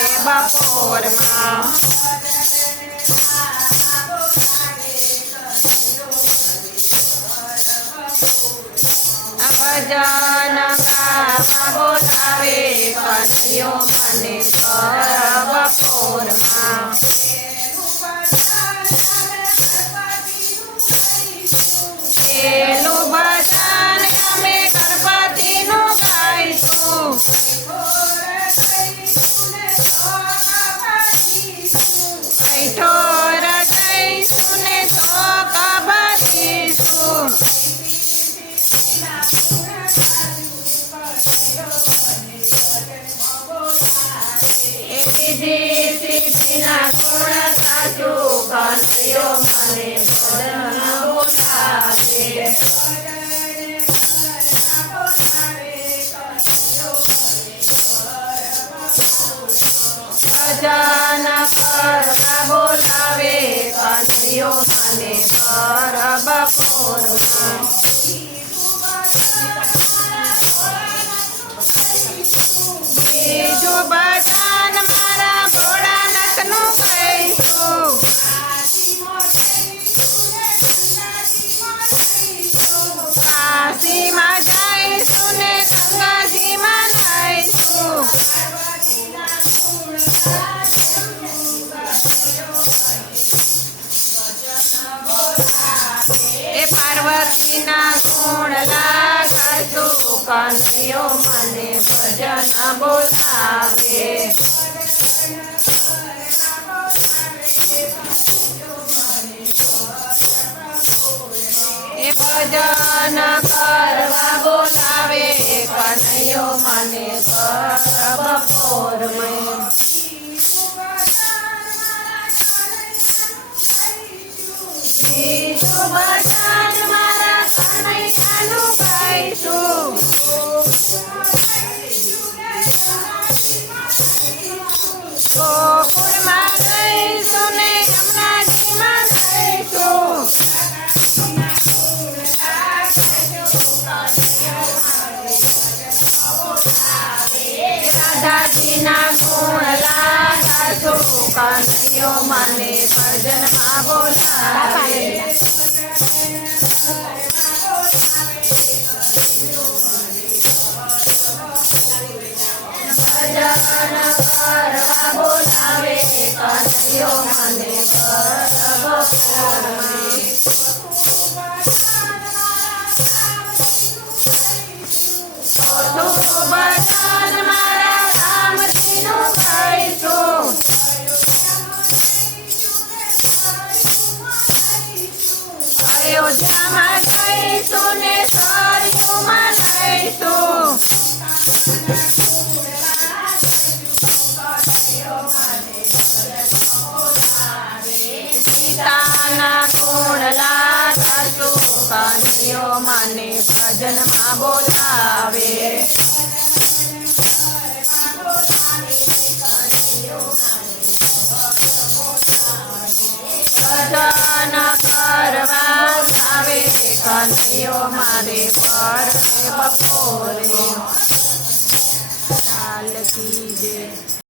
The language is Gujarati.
બોલાવે બપોરમાં ભજન ગાવા બોલાવે કનૈયો મને ઘર બપોરમાં પેલું ભજન અમે ગણપતિનું ગાઈશું ઠોર જઈશું ને શોક ભરીશું સિદ્ધિના ગુણ સાચું કનૈયો મને ભજન બોલાવે ભજન કરવા બોલાવે કનૈયો મને ઘર બપોરમાં બીજું ભજન મારા ભોળાનાથનું ગાઈશું કાશીમાં જઈશું ને ગંગાજીમાં નાઈશું એ પાર્વતીના ગુણ ગાઈશું કનૈયો મને ભજન બોલાવે એ ભજન કરવા બોલાવે કનૈયો મને ઘર બપોરમાં બીજું ભજન મારા કનૈયાનું ગાઈશું ગોકુળમાં જઈશું ને યમુનાજીમાં જઈશું રાધાજીના ગુણ લાગાશું કનૈયો મને ભજનમાં બોલાવે ભજન કરવા બોલાવે કનૈયો મને ઘર બપોરમાં ભજન મારા રામજીનું ગાઈશું અયોધ્યામાં જઈશું ને સરયુમાં લઈશું સીતાના ગુણ લાગાશું કનૈયો મને ભજનમાં બોલાવે ભજન કરવા આવે કનૈયો મારે ઘર બપોરે ચાલ કીજે